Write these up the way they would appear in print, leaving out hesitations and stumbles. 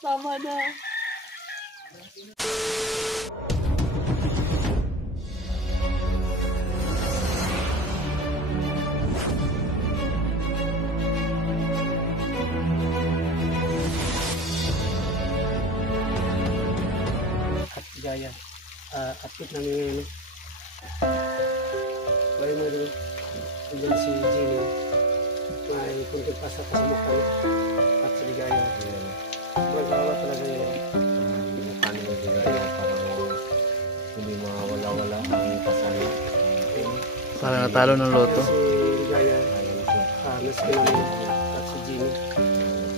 Tama na. Gaya, atlet namin kaya mo rin andyan si Jenny may kunting pasak sa mukha at si Ligaya magawa talaga yun mukha ni Ligaya parang hindi mawala-wala ang pasaya Parang natalo ng loto. si Ligaya naski namin at si Jenny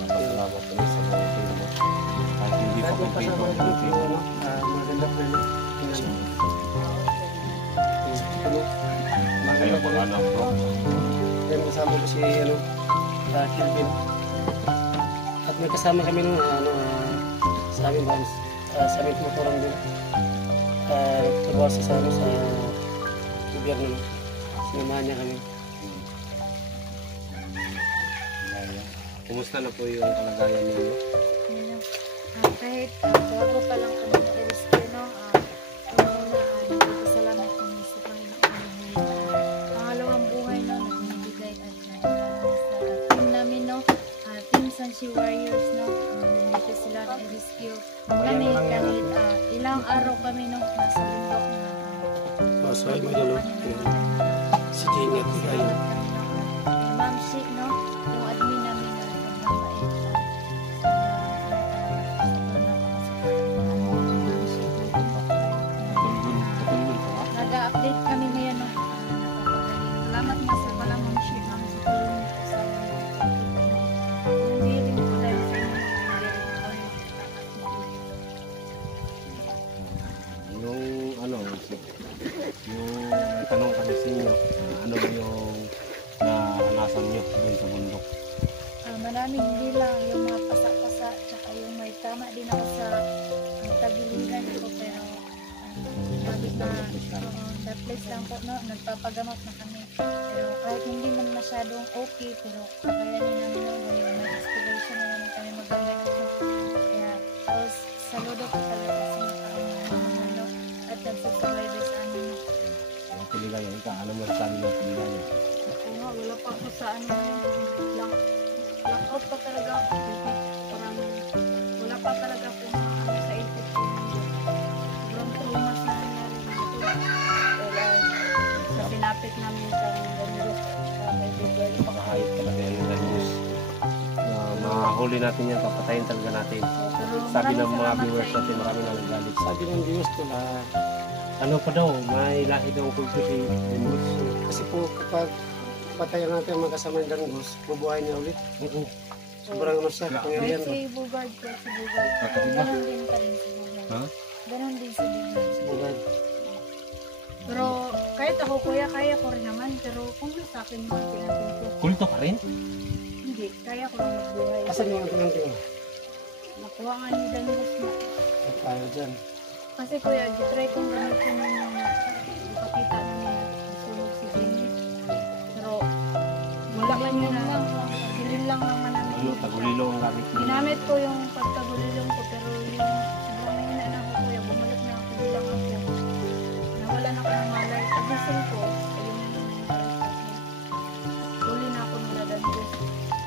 salamat kami sa mga film mo kahit hindi pa complete mo maganda pa rin kaya pag anak bro then kasama ko si Kelvin at may kasama kami nung sa amin ba sa amin tumuturang din trabaho sa gobyerno sinamahan niya kami. Kumusta na po yung kalagayan ninyo? Kahit bago pa lang kami na-rescue, no? Nagpapasalamat kami sa Panginoon. Pangalawang buhay, no? Nagbibigay at sa team namin, no? Team Sanchi Warriors, no? Dito sila na-rescue. Kami kahit ilang araw kami, no? Nasa bundok na Sorry, may dalo. Si Jenny at Ligaya. Ma'am Sheik, no? Yung admin namin na nag-update kami ngayon, no? Salamat nga sa Ma'am Sheik, ma'am, sa tulong niyo sa hindi rin po dahil sa inyo yung tanong kami sa inyo ano ba yung naranasan nyo doon sa bundok? maraming hindi lang yung mga pasa-pasa tsaka yung may tama din ako sa tagiliran ko pero bakit na that place lang po, no? Nagpapagamot na kami pero kahit hindi man masyadong okay pero kakayanin namin, no? Dahil may inspiration na naman kami magagamit, no? Kaya tapos saludo ko talaga sa mga taong ano at nagsusurvive sa amin, no? Yung Ligaya, ikaw, ano mo sabi ng Ligaya? Wala pa ako sa ano lang out pa talaga ako. Parang wala pa talaga ako sa isip ko. Sobrang traumas na nangyari dito. Sa sinapit namin sa Danilus sa kaibigan. Napakahayop talaga yung Danilus. Mahuli natin yan, papatayin talaga natin. Sabi ng mga viewers natin, marami na nagalit. Sabi ng Diyos ko na ano pa daw, may lahi daw ang kulto si Danilus. Kasi po kapag patayan natin ang mga kasama ng Danilus, bubuhay niya ulit. Sobrang ano siya, pangyarihan. Si Bugard ko, si Bugard. Ganon din pa rin si Bugard. Ha? Ganon din si Bugard. Si Bugard. Pero kahit ako kuya, kaya ko rin naman. Pero kung sa akin mga pinatong ko, Kulto ka rin? hindi, kaya ko lang magbuhay. Asan yung tingin-tingin? Nakuha nga ni Danilus na. At tayo dyan. Kasi kuya, gitry kong gamitin yung ipakita namin na sunog si Jenny. Pero wala lang yun lang. Hilin lang naman namin. Ano, tagulilo ang gamit mo? Ginamit ko yung pagkagulilong ko pero yung sobrang mahina na ako kuya. Bumalik na ako bilang ako. Nawala na ako ng malay. Pagising ko, ayun na yung nangyari sa akin. Huli na ako nila Danilus.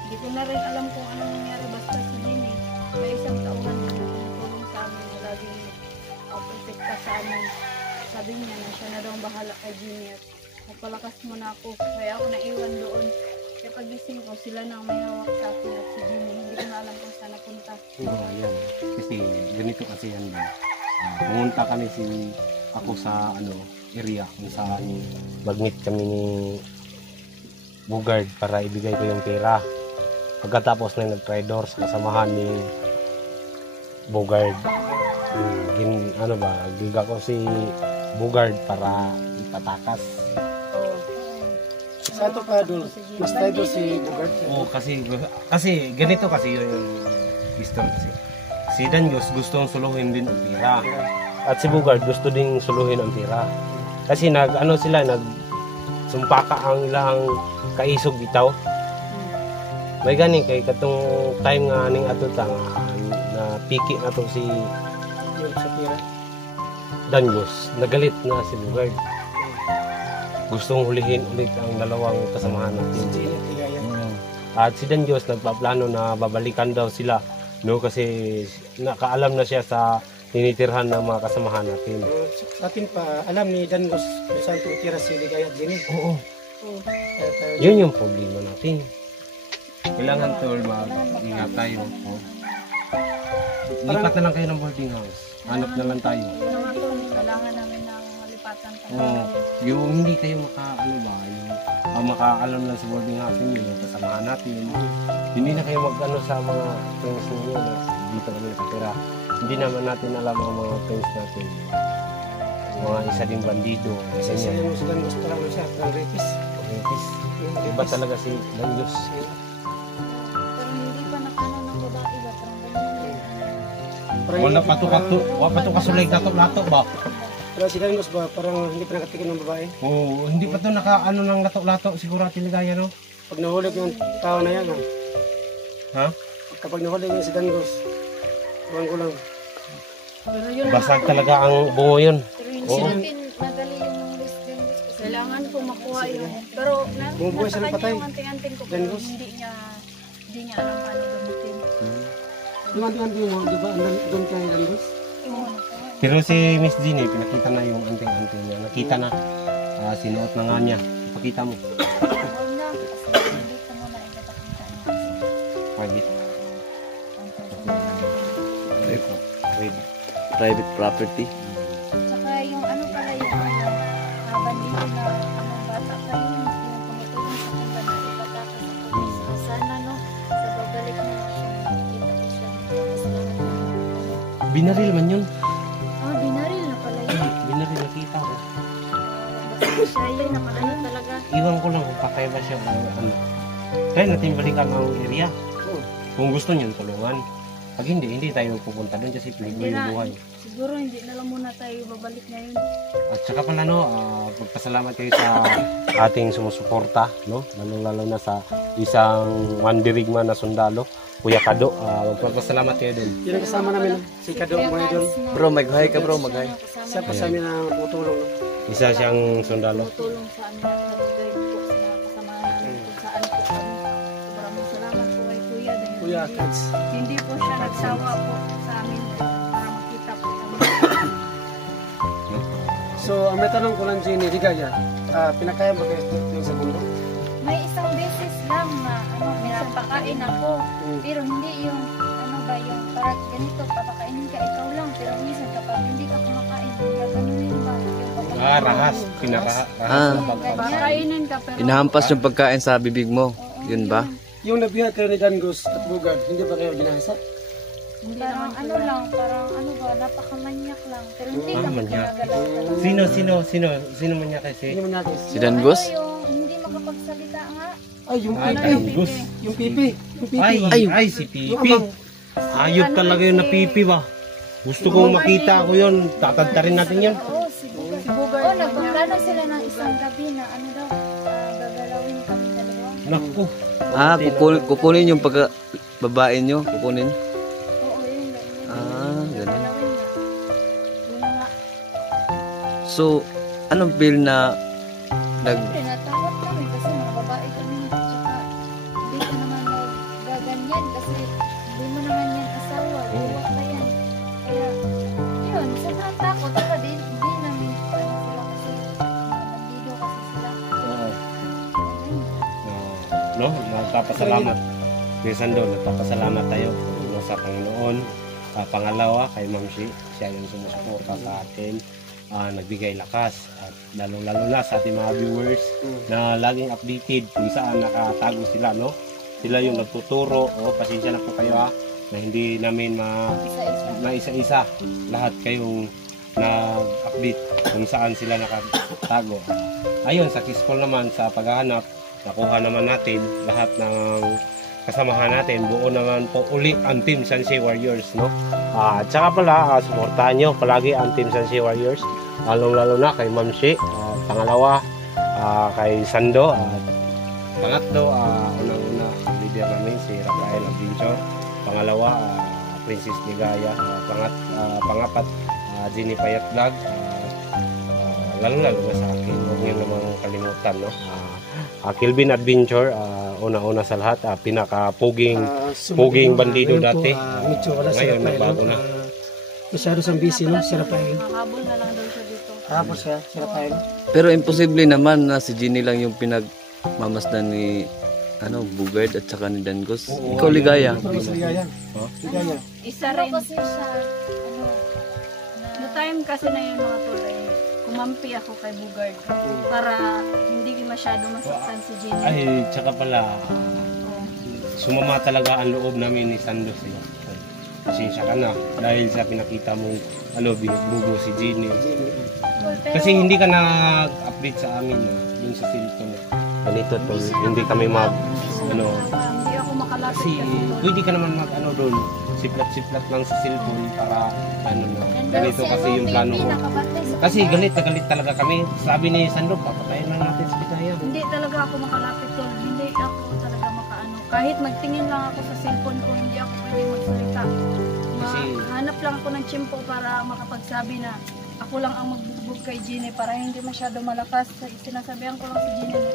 Hindi ko na rin alam kung anong nangyari. Basta si Jenny, may isang tauhan din na tumutulong sa amin na laging protekta sa amin. Sabi niya na siya na daw ang bahala kay Jenny at napalakas mo na ako. Kaya ako naiwan doon. Kaya pagising ko, sila na ang may hawak sa akin at si Jenny. Hindi ko na alam kung saan napunta. Oo, yan. Kasi ganito kasi yan ba. Pumunta kami ako sa area kung saan mag-meet kami ni Bugard para ibigay ko yung pera. Pagkatapos na nag-try door sa kasamahan ni Bugard. Giga ko si Bugard para ipatakas. Sa ito pa doon, mas tayo si Bugard. Oo, kasi ganito kasi yung history kasi. Si Danilus gustong suluhin din ang pera. At si Bugard gusto ding suluhin ang pera. Kasi nagsumpaka ang ilang kaisog bitaw. May gani kay katong time nga ning ato nga na piki na to si Yung sa pira. Danyos. Nagalit na si Bugard. Gustong hulihin ulit ang dalawang kasamahan natin. Jenny, Ligaya. At si Danyos nagpaplano na babalikan daw sila, no, kasi nakaalam na siya sa tinitirhan ng mga kasamahan natin. Sa atin pa, alam ni Dangos kung saan tumitira si Ligaya at Jenny. Oo. Kaya tayo Yun yung problema natin. Kailangan tol mag-ingat tayo. Oh. Lipat na lang kayo ng boarding house. Hanap na lang tayo. Yun naman po, kailangan namin ng malipatan pa. Oo. Yung hindi kayo makaalam lang sa boarding house ninyo, yung kasamahan natin. Hindi na kayo mag-ano sa mga friends ninyo na dito kami nakatira. Hindi naman natin alam ang mga friends natin. Mga isa ding bandido. Kasi Isa siya niya. yung Dangos talaga siya, ng rapist. Rapist. Iba talaga si Danyos. Pero hindi pa nakano ng babae ba? Parang ganyan din. Wala pa to kasulig lato-lato ba? Pero si Dangos ba, parang hindi pa nakatikin ng babae. Oo, hindi pa to nakaano ng lato-lato siguro at Ligaya, no? Pag nahulog yung tao na yan, Ha? kapag nahulog yung si Dangos, ewan ko lang. Pero yun Basag talaga ang bungo yun. Pero hindi Oo. natin madali yung list din. Kailangan po makuha yung... Pero Bumubuhay siya ng nasa patay. kanya yung anting-anting ko. Pero Dangos. hindi niya alam paano gamitin. Yung anting-anting mo, di ba, doon kay Dangos? Yun. Pero si Miss Jeannie, pinakita na yung anting-anting niya. Nakita na. Sinuot na nga niya. Ipakita mo. Huwag na. Kasi dito mo na ipapakita niya. Pwede. Private property. Tsaka yung ano pala yung bandido na bata pa yun. Yung tumutulong sa kanya na ipatakas sa pulis. Sana no, sa babalik na siya, kita ko siya. Salamat. Binaril man yun. Binaril na pala yun. Binaril, nakita ko. Basta siya yun, nakalala talaga. Iwan ko lang kung kakaiba siya o ano. Kaya natin balikan ang area. Oo. Kung gusto niyo tulungan. Pag hindi tayo pupunta doon kasi peligro yung buhay. Siguro hindi na lang muna tayo babalik ngayon. At saka pala no, magpasalamat kayo sa ating sumusuporta, no? Lalo na sa isang mandirigma na sundalo, Kuya Kado. Magpasalamat kayo din. Yun ang kasama namin, si Kado mo yun. Bro, mag-hi ka bro, mag-hi. Siya pa sa amin na tutulong. Isa siyang sundalo. Tutulong sa amin at nag-guide po sa mga kasamahan namin kung saan po kami. Maraming salamat po kay Kuya. Dahil Kuya, kids. hindi po siya nagsawa po sa amin para makita po kami. So, ang may tanong ko lang, Jenny, Ligaya, pinakaya ba kayo yung sa mundo? May isang beses lang na pinapakain ako. Pero hindi yung yung parang ganito, papakainin ka ikaw lang. Pero minsan kapag hindi ka kumakain, gaganunin ba? Rahas. Pinarahas. Papakainin ka pero... Inahampas yung pagkain sa bibig mo. Yun ba? Yung nabihat kayo ni Dangos at Bugard, hindi ba kayo ginahasa? Parang parang napakamanyak lang. Pero hindi kami Manyak. ginagalaw talaga. Sino man niya kasi? Hindi mo natin. Si Dangos? Yung hindi makapagsalita nga. Ay, yung Ay, pipi. Dangos. Yung pipi. Yung pipi. Ay, si Pipi. Ayop talaga yun na Pipi ba? Gusto kong makita ako yun. Tatantarin natin yun. Oo, si Bugard. Nagpaplano sila ng isang gabi na gagalawin kami dalawa. Naku. Kukunin yung babae nyo. Kukunin. Oo, yun. Ganun. Gagalawin na. Yun nga. So, anong feel na Siyempre, natakot kami kasi mga babae kami. Tsaka, hindi ko naman gaganyan kasi hindi mo naman yan asawa. Diwa ka yan. Kaya, yun, sobrang takot. Pero hindi namin sila kasi mga bandido kasi sila. Ayun. No, nagpapasalamat. Minsan doon, nagpapasalamat tayo sa Panginoon. Pangalawa, kay Ma'am Shi. Siya yung sumusuporta sa atin. Nagbigay lakas. At lalo na sa ating mga viewers na laging updated kung saan nakatago sila, no? Sila yung nagtuturo. Pasensya na po kayo na hindi namin isa-isa. Lahat kayong nag-update kung saan sila nakatago. Ayun, sa Kiskol naman, sa paghahanap, nakuha naman natin lahat ng kasamahan natin. Buo naman po uli ang Team Sansi Warriors, no? At saka pala, suportahan nyo palagi ang Team Sansi Warriors. Lalong-lalo na kay Ma'am Shi. Pangalawa, kay Sando. At pangatlo, unang-una, leader namin si Rafael Adventure. Pangalawa, Princess Ligaya, pangapat, Jenny Payat Vlog, lalo-lalo na sa akin, huwag niyo namang kalimutan, no? Kilvin Adventure, una-una sa lahat, pinaka-puging bandido dati. Ngayon, nagbago na. Masyado siyang busy, no? Si Rafael. Habol na lang daw siya dito. Habol siya, si Rafael. Pero imposible naman na si Jenny lang yung pinagmamasdan ni Bugard at saka ni Dangos. Ikaw Ligaya. Ligaya. Ligaya. Isa rin. No time kasi na yun mga tol, kumampi ako kay Bugard para hindi masyado masaktan si Jenny. Ay, tsaka pala, sumama talaga ang loob namin ni Sando sa'yo. Pasensya ka na dahil sa pinakita mong binubugo si Jenny. Kasi hindi ka nag-update sa amin dun sa cellphone. Ganito tol, hindi kami hindi ako makalapit kasi kasi tol. pwede ka naman doon. Siplat-siplat lang sa cellphone para ganito kasi yung plano ko. Kasi galit na galit talaga kami. Sabi ni Sando, papatayin na natin si Pitaya. Hindi talaga ako makalapit tol. Hindi ako talaga makaano. Kahit magtingin lang ako sa cellphone ko, hindi ako pwede magsalita. Hanap lang ako ng tsimpo para makapagsabi na ako lang ang magbugbog kay Jenny para hindi masyado malakas. Sinasabihan ko lang si Jenny na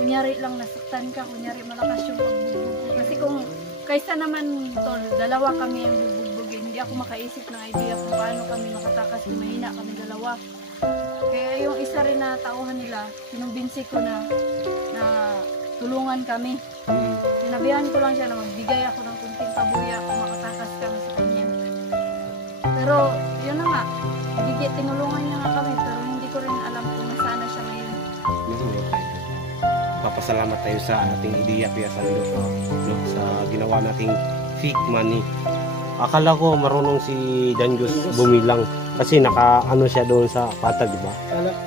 kunyari lang nasaktan ka, kunyari malakas yung pagbugbog. Kasi kung kaysa naman tol, dalawa kami yung bubugbogin, hindi ako makaisip ng idea kung paano kami makatakas kung mahina kami dalawa. Kaya yung isa rin na tauhan nila, kinumbinsi ko na tulungan kami. Sinabihan ko lang siya na magbigay ako ng kunting pabuya kung makatakas kami sa kanya. Pero yun na nga, tinulungan niya nga kami pero hindi ko rin alam kung nasaan na siya ngayon. Papasalamat tayo sa ating ideya Kuya Sando, sa ginawa nating fake money. Akala ko marunong si Dangos bumilang kasi naka siya doon sa patag, di ba?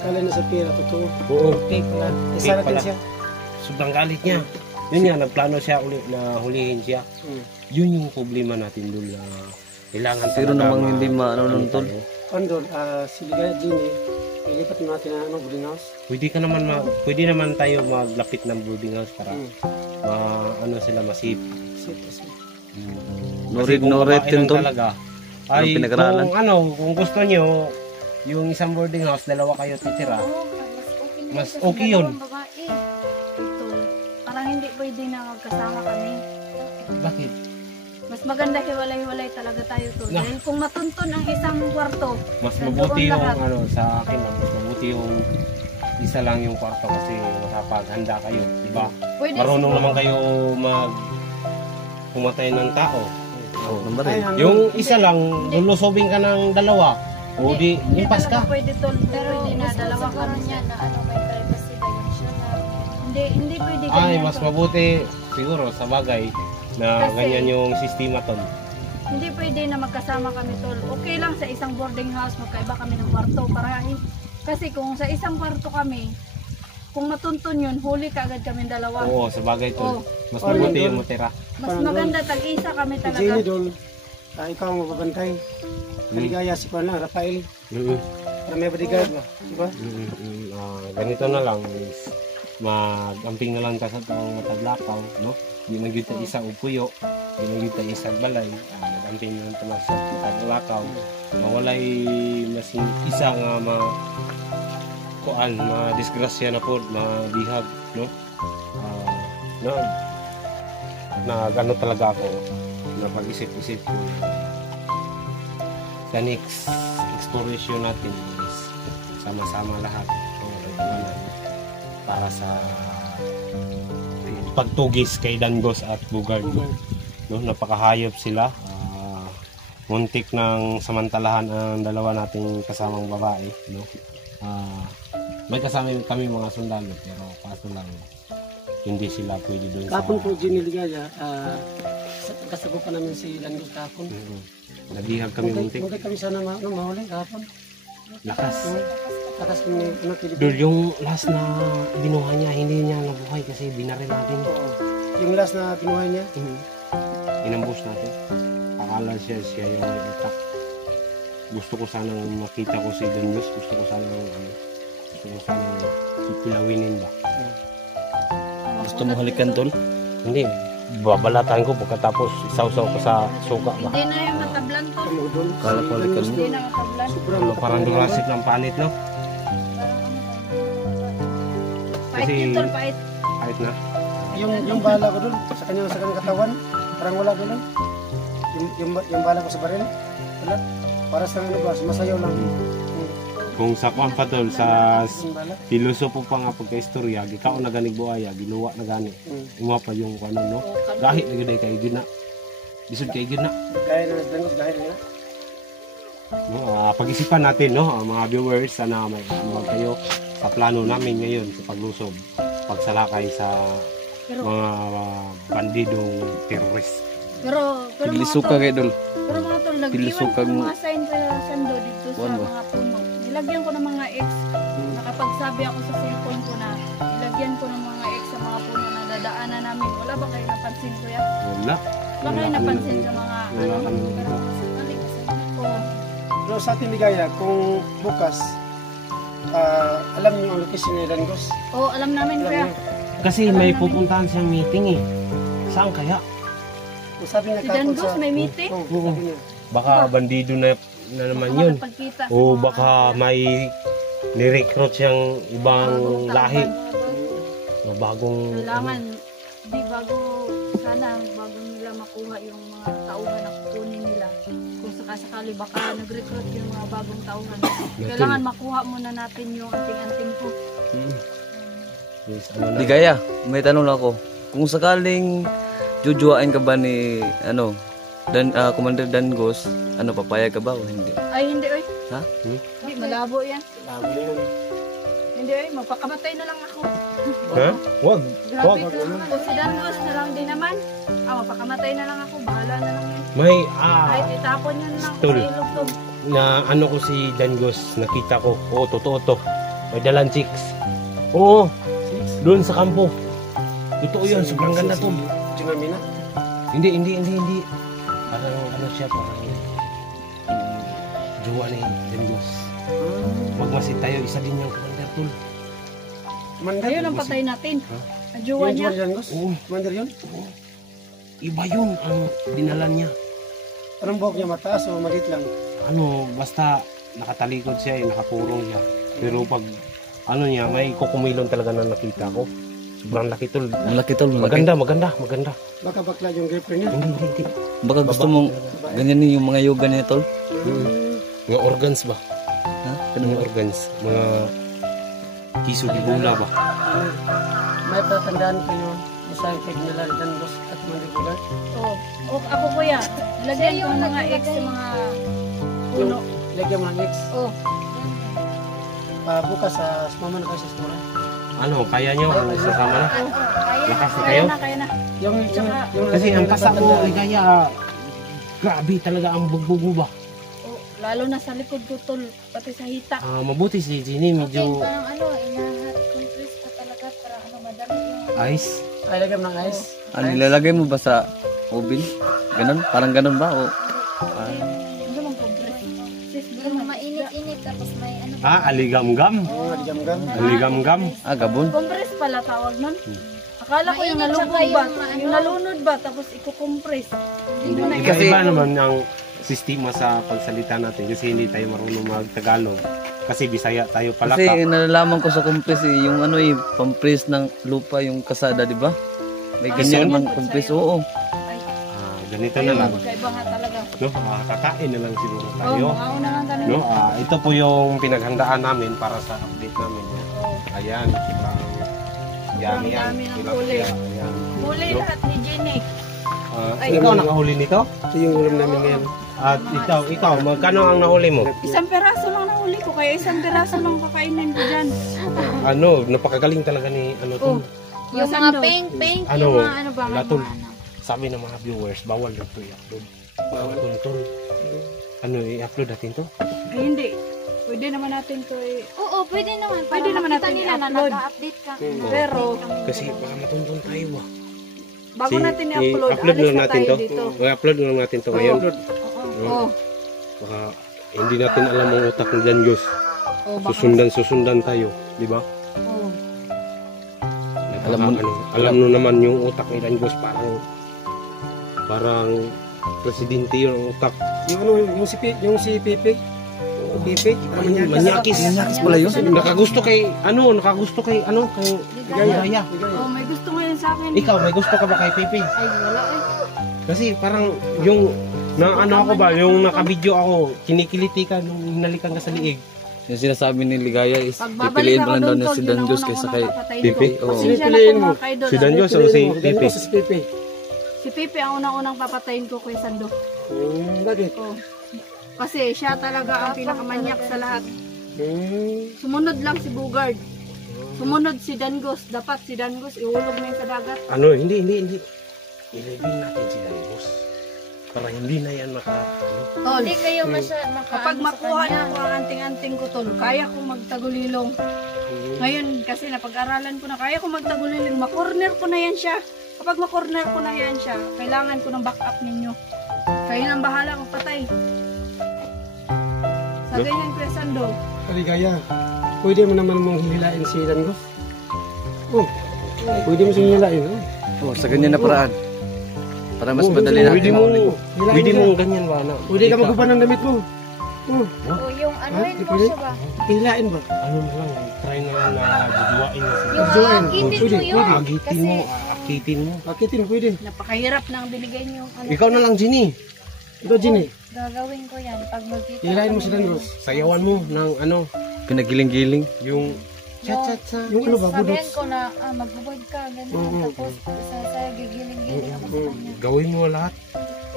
Kala na sa pera, totoo. Oo. Fake pala. Isa Fake natin pala. siya. Sobrang galit niya. Yun nga, nagplano siya na hulihin siya. Yun yung problema natin doon. Kailangan Pero talaga namang hindi nun tol. Andol, si Ligaya Jenny, ilipat natin na boarding house. Pwede naman tayo maglapit ng boarding house para sila masip. Kasi kung No red babae yun lang tol. talaga, ay pinag-aralan. kung gusto nyo, yung isang boarding house, dalawa kayo titira, mas okay yun. Ito, parang hindi pwede na magkasama kami. Bakit? Mas maganda hiwalay-hiwalay talaga tayo to. Dahil kung matuntun ang isang kwarto, Mas nandoon mabuti yung lahat. sa akin lang, mas mabuti yung isa lang yung kwarto kasi makapaghanda kayo, di ba? Pwede Marunong siguro. naman kayo pumatay ng tao. Naman rin. Yung isa lang, lulusobin ka ng dalawa. O di, impas ka. Talaga pwede tol, pero hindi na dalawa kami niya na may privacy ba yun siya na hindi pwede Ay, ganyan, mas tol. mabuti siguro sa bagay na Kasi- ganyan yung sistema tol. Hindi pwede na magkasama kami tol. Okay lang sa isang boarding house, magkaiba kami ng kwarto. Kasi kung sa isang kwarto kami, kung matuntun yun, huli ka agad kami dalawa. Oo, sa bagay tol. Oo. Mas mabuti yung matira. Mas maganda tag-isa kami Si talaga. Jenny Dol, ikaw ang mababantay. Ligaya si Pana, Rafael. Para may bodyguard ba? Diba? Ganito na lang is mag-amping na lang ka sa taong mataglakaw, no? Di magyud ta isa og puyo, di magyud ta isa balay, mag-amping na lang ta sa mataglakaw. Mawalay masing isa nga disgrasya na pod, mabihag, no? Ano talaga ako na pag-isip-isip ko sa next exploration natin is sama-sama lahat para sa pagtugis kay Dangos at Bugard, no? Napakahayop sila. Muntik ng samantalahan ang dalawa nating kasamang babae, no? May kasama kami mga sundalo pero kaso lang hindi sila pwede doon sa Kapon po Jenny Ligaya, kasago pa namin si Dangos kapon. nabihag kami muntik. Muntik kami sana mahuli kapon. Lakas. Takas kami Dude, yung last na binuha niya, hindi niya nabuhay kasi binaril natin. Oo. Yung last na kinuha niya, Inambush natin. Akala siya yung attack. Gusto ko sanang makita ko si Dangos. Gusto ko sanang pipilawinin ba. Gusto mo halikan tol? Hindi. babalatan ko pagkatapos isawsaw ko sa suka ba. Hindi na yung matablan to. Ano doon? Kala ko ulit kami. Hindi na matablan. Sobrang Ano, parang matabang. durasik ng panit, no? Pait Kasi- yun tol, pait. Kahit na. Yung bala ko doon, sa kanyang katawan, parang wala doon. Yung bala ko sa baril, wala. Para sa ano ba, masayaw lang. Kung sa kwan pa tol, sa Yung bala. filosopo pa nga pagka-istorya, gikaw na ganig buaya, giluwa na gani. Uma pa yung ano, no? O, kami. Gahit na gaday kay gina. Bisod kay gina. Gaya na nagdangos, gaya na. No, pag-isipan natin, no, mga viewers, sana may ano kayo sa plano namin ngayon sa paglusob, pagsalakay sa Pero, mga bandidong terrorist. pero Piliso ka kay Dol. Pero mga tol, Piliso nag-iwan ko kag- ng mga sign sa sando dito sa Buwan ba? mga puno. Nilagyan ko ng mga X. Nakapagsabi ako sa cellphone ko na ilagyan ko ng mga X sa mga puno na dadaanan namin. Wala ba kayo napansin ko yan? Wala. Wala kayo napansin sa mga Wala ano? kami Pero dito. sakali kasi. Oo. Pero sa ating ligaya, kung bukas, alam niyo ang location ni Dangos. Oo, alam namin Alam kuya. niyo. Kasi may pupuntahan siyang meeting eh. Saan kaya? Kung sabi niya Si kapag Dangos may meeting? Oo, sabi niya. Baka bandido na naman Baka yun. makapagkita sa O mga- baka may nirecruit siyang ibang bagong lahi. tauhan. Mga bagong... Kailangan, di bago, sana bago nila makuha yung mga tauhan na kukunin nila. Kung sakasakali baka nag-recruit yung mga bagong tauhan. Kailangan makuha muna natin yung anting-anting ko. Hmm. Yes, ano na? Ligaya, may tanong lang ako. Kung sakaling jujuain ka ba ni Commander Dangos, papayag ka ba o hindi? Ay, hindi oy. Ha? Hindi, malabo yan. Sabi niya, Hindi oy, magpakamatay na lang ako. Ha? Wag. Wag. Grabe ka. Kung si Dangos na lang din naman, magpakamatay na lang ako. Bahala na lang yan. May Kahit itapon yan lang Tol. sa ilog to. na ano ko si Dangos, nakita ko. Oo, totoo to. May dalang chicks. Oo, doon sa kampo. Totoo yun, sobrang ganda to. Jumamina. Hindi. Parang ano siya, parang jowa ni Dangos. Magmasid tayo, isa din yung commander tol. Commander. Ayun ang patay natin. Ha? Ang jowa Yung niya. Juan Dangos? Oo. Commander yun? Iba yun ang dinala niya. Anong buhok niya, mataas o maliit lang? Ano, basta nakatalikod siya, nakapurong siya. Pero pag ano niya, may kukumilon talaga na nakita ko. Sobrang laki tol. Ang laki Tol, malaki. Maganda. Baka bakla yung girlfriend niya. Hindi. Baka gusto mong ganyan yung mga yoga niya Tol. Mga organs ba? Ha? Mga organs. Mga kiso di bula ba? May patandaan kayo sa nila ni Dangos at Mandibulan. Oo. O, ako kuya, lagyan ko ng mga X sa mga puno. Lagyan mo ng X. Oh, Bukas sa mama na kayo sa store. Ano, kaya nyo? Ang sasama na? Lakas na kaya kayo? na, kaya na. Yung Kasi ang pasa mo, tatanda. ligaya, grabe talaga ang bugbog mo ba? Oh, lalo na sa likod ko tol, pati sa hita. Mabuti si Jenny, medyo Parang inahat compress pa talaga para madali yung ice. Ay, lagyan mo ng ice. Ano, nilalagay mo ba sa oven? Ganon? Parang ganon ba? O, Hindi mong compress. Sis, Pero mainit-init tapos may ano. Aligam-gam. Mga digam-gam. Aligam-gam. gabon? compress pala tawag nun. Akala ko yung Mainit, nalunod tsaka ba? yung ano. Yung nalunod ba? Tapos iko-compress. Hindi mo na Kasi- Iba naman ang sistema sa pagsalita natin kasi hindi tayo marunong mag-Tagalog. Kasi Bisaya tayo pala Kasi ka. nalalaman ko sa compress yung pampress ng lupa yung kasada, di ba? May ganyan ganyan? mang compress, oo. Ay, Ganito kayo na lang. magkaiba nga talaga. No? Kakain na lang siguro Oh, tayo. mga lang kami. No? Ito po yung pinaghandaan namin para sa update namin. Oh. Ayan. Yan. dami ng Tilapia, huli. ayan. Huli lahat ni Jenny. Ay, Ikaw nakahuli nito? Ito yung ulam namin ngayon. At ikaw, magkano ang nahuli mo? Isang peraso lang nahuli ko, kaya isang peraso lang kakainin ko dyan. Ano, napakagaling talaga ni ano to. Oh. Yung mga pink, Ano, yung mga ano ba, mga latol. ano. Sabi ng mga viewers, bawal na ito i-upload. Bawal tol. Ano, i-upload natin to? Ay, hindi. Pwede naman natin to Oo, pwede naman. Pwede Para naman makita natin nila na i-upload. nag-update ka. Pero, Kasi baka matuntun tayo ba? bago natin i-upload, i-upload alis na na natin tayo to. dito. I-upload na lang natin to ngayon. Oh, Baka hindi natin alam ang utak ni Dan Diyos. oh, baka. Susundan tayo, di ba? Oh. Alam mo naman yung utak ni Dan Diyos parang Parang presidente yun ang utak. Yung ano, yung si Pepe. Pepe, Manyakis. Manyakis pala yun. Nakagusto kay kay Ligaya. Oh, may gusto ngayon sa akin. Ikaw, may gusto ka ba kay Pepe? Ay, wala eh. Kasi parang yung yung nakabidyo ako, kinikiliti ka nung hinalikan ka sa liig. Yung sinasabi ni Ligaya is Pagbabalik pipiliin pa ako lang daw doon, niya tol, si yun Dan ang Diyos unang-unang kaysa kay papatayin Pepe? ko. Oo. Pasensya na Piliin po mo. mga kaidol. Si Dan Diyos o si Pepe? Si Pepe. Si Pepe ang unang-unang papatayin ko kay Sando. Bakit? Oh. Kasi siya talaga ang pinakamanyak sa lahat. Hmm. Sumunod lang si Bugard. Sumunod si Dangos. Dapat si Dangos ihulog na yun sa dagat. Hindi. Ilibing natin si Dangos. Para hindi na yan Tol, Hindi kayo kapag makuha na ako ang anting-anting ko, tol, kaya kong magtagulilong. Ngayon, kasi napag-aralan ko na, kaya kong magtagulilong. Makorner ko na yan siya. Kapag makorner ko na yan siya, kailangan ko ng backup ninyo. Kayo nang bahala kung patay. Sa ganyan, Kuya Sando. Kaligaya, pwede mo naman mong hihilain si Dango? Oh, pwede mo siyang hihilain. Oh. sa ganyan na paraan. Para mas madali natin maulit. Pwede mo ganyan ba na? Pwede ka maguba ng damit mo. Oh, O yung anuhin mo Pwede? siya ba? hihilain ba? Ano na lang, try na lang na jujuwain na siya. Yung Join. aakitin Pwede, mo yun. pwede. Agitin mo, akitin mo. Bakit yun? Pwede. Napakahirap na ang binigay niyo. Ano? Ikaw na lang, Ginny. Ito, Ginny. Gagawin ko yan pag magkita. Hihilain mo si Dango. Sayawan mo ng Pinagiling-giling. yung Yung ano ba, Sabihin budots? ko na mag-avoid ka, ganyan. Tapos sa gigiling-giling ako sa kanya. gawin mo lahat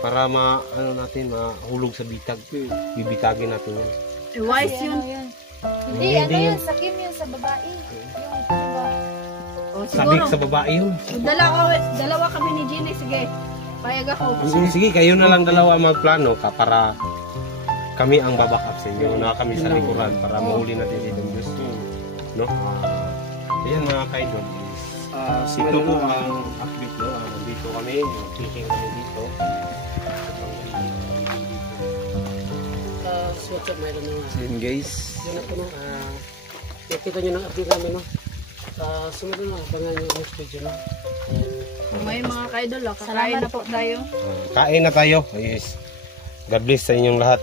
para mahulog sa bitag. Bibitagin natin yan. Wise Kasi yun. ano yun? Hindi, Hindi ano yun. yun? Sakim yun sa babae. Yung diba? O, Sabik siguro, sa babae yun. dalawa kami ni Ginny. Sige, payag ako. Sige, kayo na lang dalawa magplano para kami ang babackup sa inyo na kami sa likuran para mahuli natin si Don Diyos. No? Ayan mga kaidol. Ito po ang update no. Nandito kami, clicking kami dito. What's up, mayroon na So yun guys. Yan ako, no? Nakita nyo ng update namin, no? Sumunod na, abangan nyo yung next video, no? May mga kaidol, kakain na po tayo. Kain na tayo. Yes. God bless sa inyong lahat.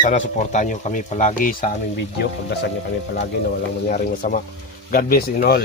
Sana suportahan nyo kami palagi sa aming video. Pagdasal nyo kami palagi na walang mangyaring masama. God bless in all.